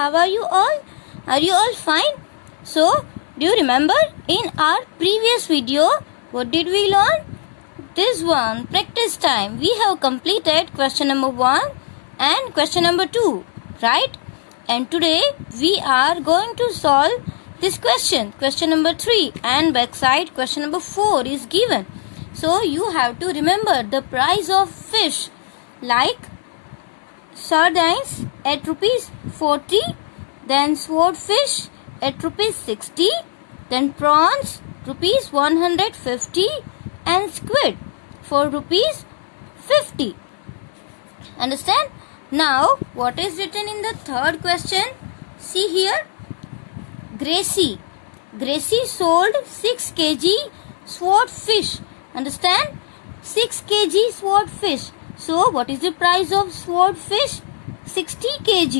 how are you all? Are you all fine? So, do you remember in our previous video, what did we learn? This one, practice time. We have completed question number 1 and question number 2, right? And today we are going to solve this question number 3, and backside question number 4 is given. So, you have to remember the price of fish like sardines at rupees 40, then swordfish at rupees 60, then prawns rupees 150 and squid for rupees 50. Understand? Now, what is written in the third question? See here. Gracie sold 6 kg swordfish. Understand? 6 kg swordfish. So, what is the price of swordfish? 60 kg.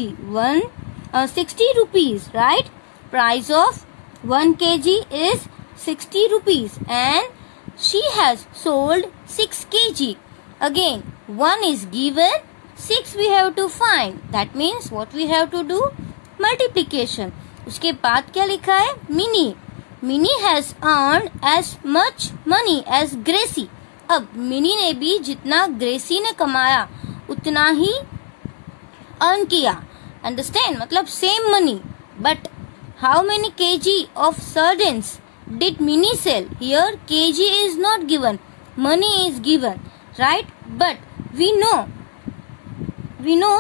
60 rupees, right? Price of 1 kg is 60 rupees and she has sold 6 kg. Again, 1 is given, 6 we have to find. That means what we have to do? Multiplication. उसके बाद क्या लिखा है? Minnie has earned as much money as Gracie. अब mini ने भी जितना ग्रेसी ने कमाया उतना ही अर्न किया. अंडरस्टैंड? मतलब same money. But how many kg of sardines did Minnie sell? Here kg is not given, money is given, right? But we know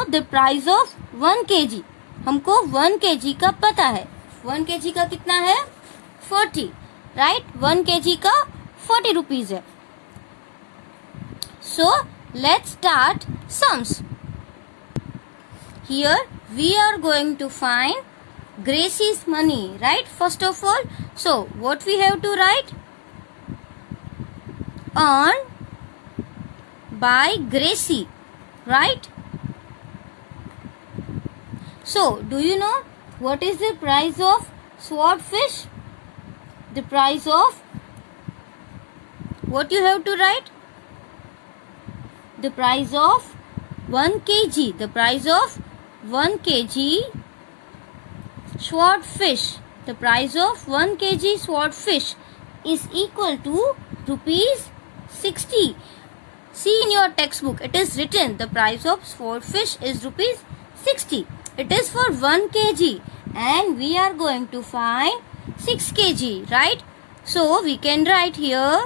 the price of 1 kg. हमको 1 kg का पता है. 1 kg का कितना है? 40, right? 1 kg का 40 rupees है. So, let's start sums. Here, we are going to find Gracie's money, right? First of all, so what we have to write? Earned by Gracie, right? So, do you know what is the price of swordfish? The price of what you have to write? The price of 1 kg. The price of 1 kg swordfish. The price of 1 kg swordfish is equal to rupees 60. See in your textbook, it is written the price of swordfish is rupees 60. It is for 1 kg and we are going to find 6 kg, right? So, we can write here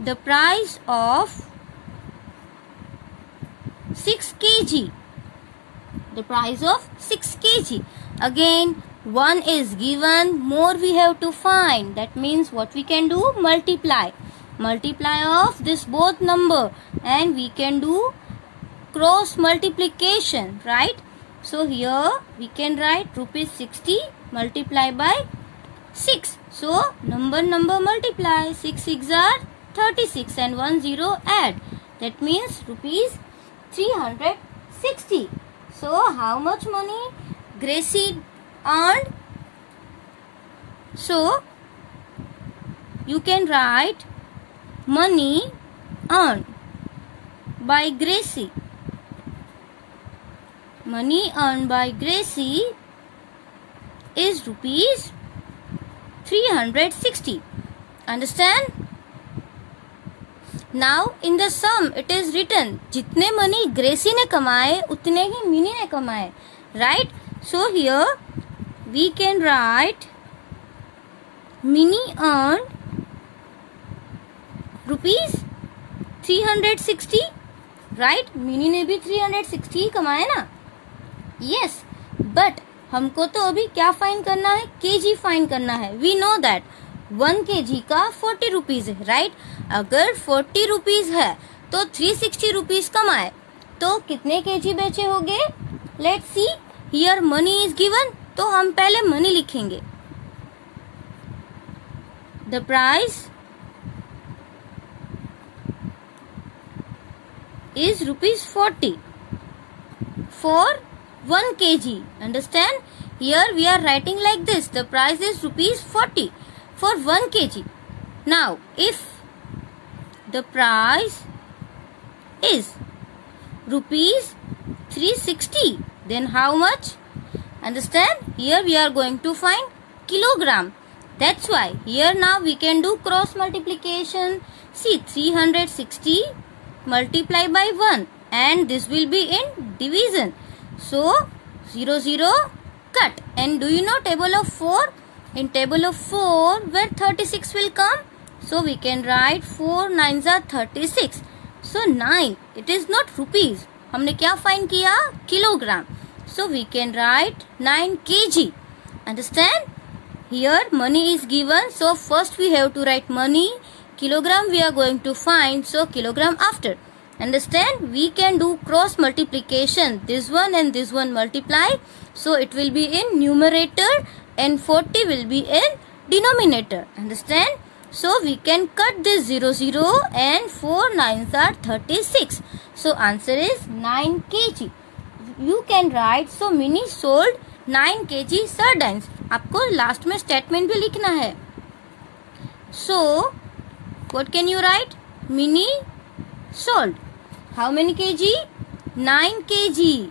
the price of 6 kg. The price of 6 kg. Again, 1 is given, more we have to find. That means what we can do? Multiply. Multiply of this both number and we can do cross multiplication, right? So, here we can write rupees 60 multiply by 6. So, number multiply. 6 6 are 36 and 1 0 add. That means rupees 360. So, how much money Gracie earned? So, you can write money earned by Gracie. Money earned by Gracie is rupees 360. Understand? Now in the sum it is written जितने money Gracy ने कमाए उतने ही mini ने कमाए, right? So here we can write Minnie earned rupees 360, right? Mini ने भी 360 ही कमाए ना. Yes, but हमको तो अभी क्या फाइंड करना है? kg फाइंड करना है. We know that 1 kg का 40 रुपीज है, राइट? अगर 40 रुपीज है तो 360 रुपीज कमाए तो कितने kg बेचे होंगे? Let's see. Here money is given तो हम पहले मनी लिखेंगे. The price is rupees 40 for 1 kg. Understand? Here we are writing like this. The price is rupees 40 for 1 kg. Now, if the price is rupees 360, then how much? Understand? Here we are going to find kilogram. That's why here now we can do cross multiplication. See, 360 multiply by 1 and this will be in division. So 0 0 cut. And do you know table of 4? In table of 4 where 36 will come? So we can write 4 9s are 36. So 9, it is not rupees. हमने क्या find किया? Kilogram. So we can write 9 kg. Understand? Here money is given. So first we have to write money. Kilogram we are going to find. So kilogram after. Understand? We can do cross multiplication. This one and this one multiply. So it will be in numerator and 40 will be in denominator. Understand? So we can cut this 0 0 and 4 9s are 36. So answer is 9 kg. You can write. So Minnie sold 9 kg sardines. आपको last में statement भी लिखना है. So what can you write? Minnie sold. How many kg? 9 kg.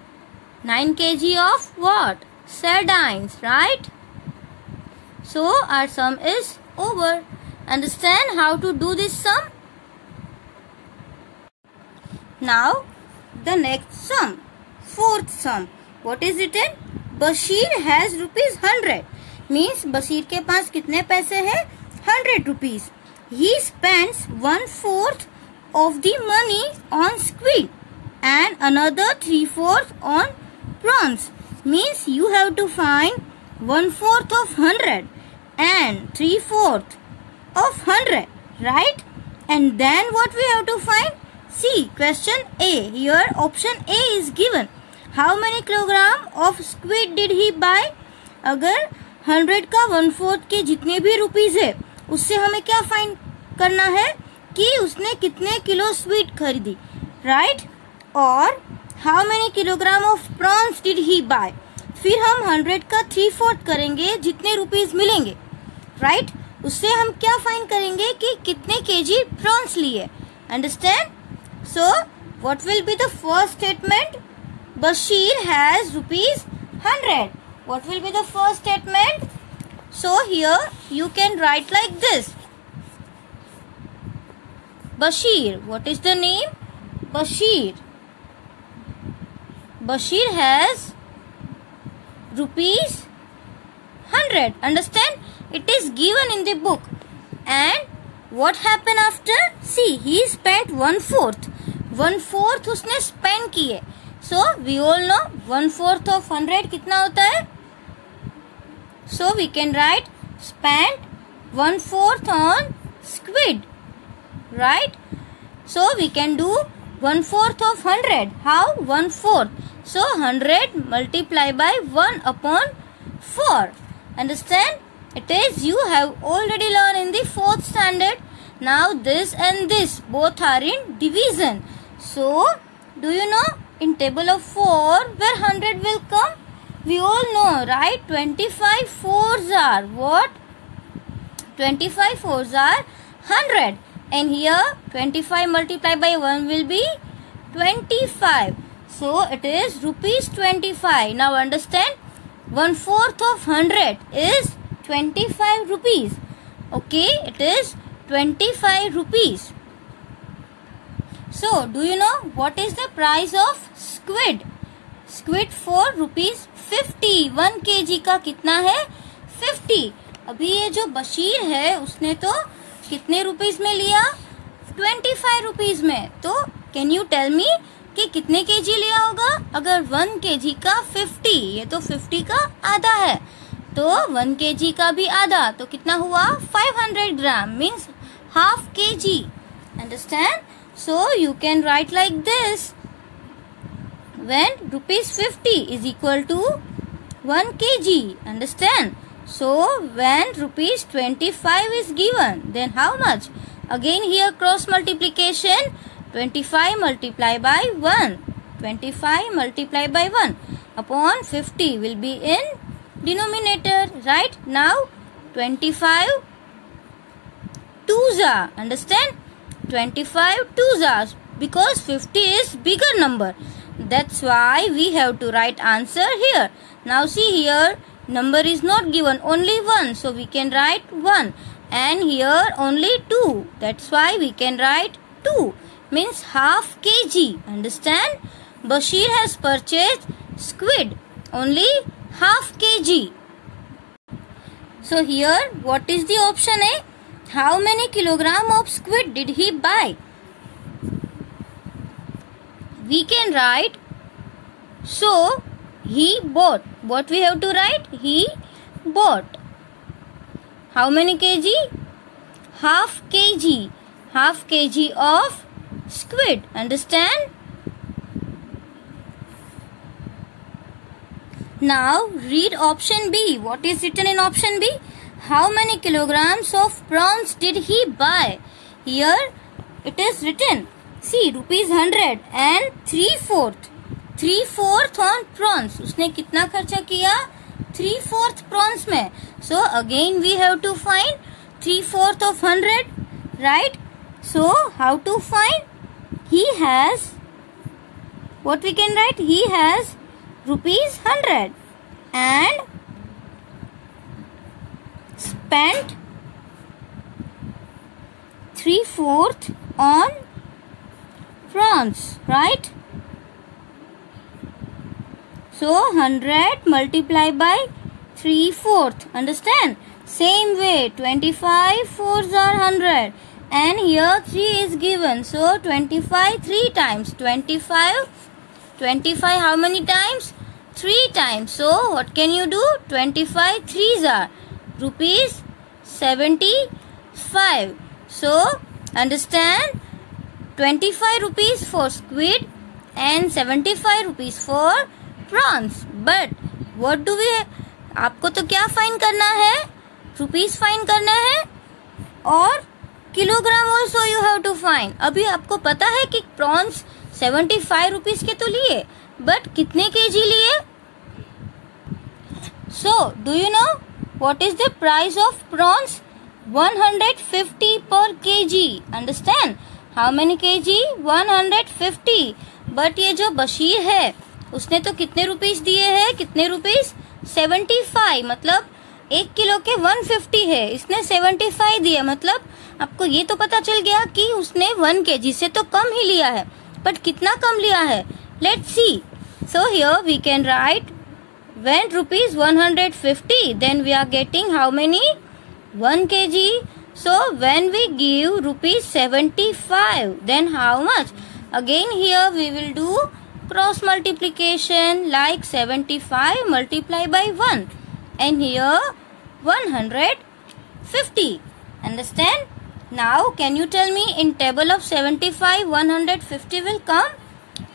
9 kg of what? Sardines, right? So our sum is over. Understand how to do this sum? Now the next sum. Fourth sum. What is it in? Bashir has rupees 100. Means Bashir के पास कितने पैसे हैं? 100 rupees. He spends 1/4 of the money on squid and another 3/4 on prawns. Means you have to find 1/4 of 100 and 3/4 of 100, right? And then what we have to find? See, question A. Here option A is given. How many kilogram of squid did he buy? अगर 100 का 1/4 के जितने भी rupees है उससे हमें क्या find करना है कि उसने कितने किलो स्वीट खरीदी, राइट? और how many kilogram of prawns did he buy? फिर हम 100 का 3/4 करेंगे जितने रुपीस मिलेंगे, राइट? उससे हम क्या फाइंड करेंगे कि कितने केजी प्रॉन्स लिए. Understand? So what will be the first statement? Bashir has rupees 100. What will be the first statement? So here you can write like this. Bashir. What is the name? Bashir. Bashir has rupees 100. Understand? It is given in the book. And what happened after? See, he spent 1/4. 1/4 उसने spend किए. So we all know 1/4 of 100 कितना होता है? So we can write spent 1/4 on squid, right? So we can do 1/4 of 100. How? 1/4. So 100 multiplied by 1 upon 4. Understand? It is you have already learned in the 4th standard. Now this and this both are in division. So do you know? In table of 4 where 100 will come, we all know, right? 25 4s are what? 25 4s are 100. And here 25 multiplied by 1 will be 25. So it is rupees 25. Now understand? 1/4 of 100 is 25 rupees. Okay, it is 25 rupees. So, do you know what is the price of squid? Squid for rupees 50. 1 kg का कितना है? 50. अभी ये जो बशीर है उसने तो कितने रुपीस में लिया? 25 रुपीस में. तो कैन यू टेल मी कि कितने केजी लिया होगा? अगर 1 kg का 50, ये तो 50 का आधा है, तो 1 kg का भी आधा, तो कितना हुआ? 500 gram means half kg. Understand? So you can write like this. When rupees 50 is equal to 1 kg. Understand? So when rupees 25 is given, then how much? Again here cross multiplication. 25 multiplied by 1. 25 multiplied by 1 upon 50 will be in denominator. Right? Now 25 twos are. Understand? 25 twos are, because 50 is bigger number. That's why we have to write answer here. Now see here, number is not given, only 1. So we can write 1. And here only 2. That's why we can write 2. Means half kg. Understand? Bashir has purchased squid. Only half kg. So here what is the option A? How many kilogram of squid did he buy? We can write, so he bought. What we have to write? He bought. How many kg? Half kg. Half kg of squid. Understand? Now read option B. What is written in option B? How many kilograms of prawns did he buy? Here it is written. See, ₹100 and 3/4. 3/4 on prawns. उसने कितना खर्चा किया? 3/4 prawns में. So again we have to find 3/4 of 100. Right? So how to find? He has, what we can write? He has ₹100 and spent 3/4 on prawns, right? So 100 multiplied by 3/4. Understand? Same way, 25 4s are 100 and here 3 is given. So 25 3 times. 25 how many times? 3 times. So what can you do? 25 3s are ₹75. So understand, 25 rupees for squid and 75 rupees for prawns. But what do we, आपको तो क्या fine करना है? Rupees fine करना है और kilogram also you have to fine. अभी आपको पता है कि प्रॉन्स 75 रुपीस के तो लिए, बट कितने केजी लिए? So do you know what is the price of prawns? 150 per kg. Understand? How many kg? 150. But ये जो बशीर है उसने तो कितने रुपीस दिए हैं? कितने रुपीस? 75. मतलब 1 किलो के 150 है, इसने 75 दिया. मतलब आपको ये तो पता चल गया कि उसने 1 kg से तो कम ही लिया है. बट कितना कम लिया है? Let's see. So here we can write, when ₹150, then we are getting how many? 1 kg. So when we give ₹75, then how much? Again here we will do cross multiplication, like 75 multiplied by 1 and here 150. Understand? Now can you tell me, in table of 75 150 will come?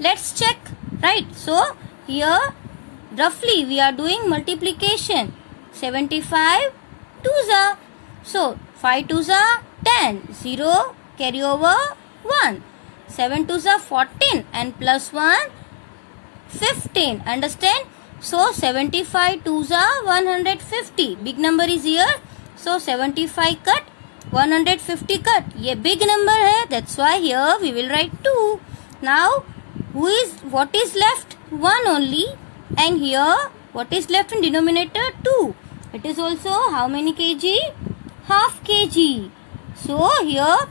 Let's check. Right? So here roughly we are doing multiplication. 75 2s are, so 5 2s are 10, 0 carry over 1, 7 2s are 14 and plus 1 15. Understand? So 75 2s are 150. Big number is here, so 75 cut, 150 cut. ये big number है, that's why here we will write 2. Now what is left? 1 only. And here what is left in denominator? 2. It is also how many kg? Half kg. So here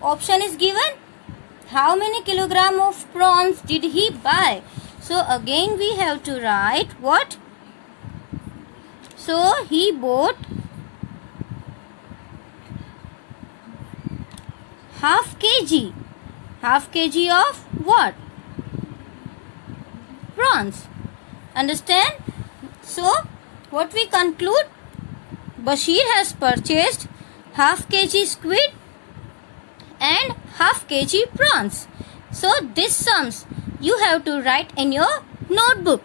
option is given. How many kilogram of prawns did he buy? So again we have to write what? So he bought half kg. Half kg of what? Prawns. Understand? So what we conclude? Bashir has purchased half kg squid and half kg prawns. So this sums you have to write in your notebook.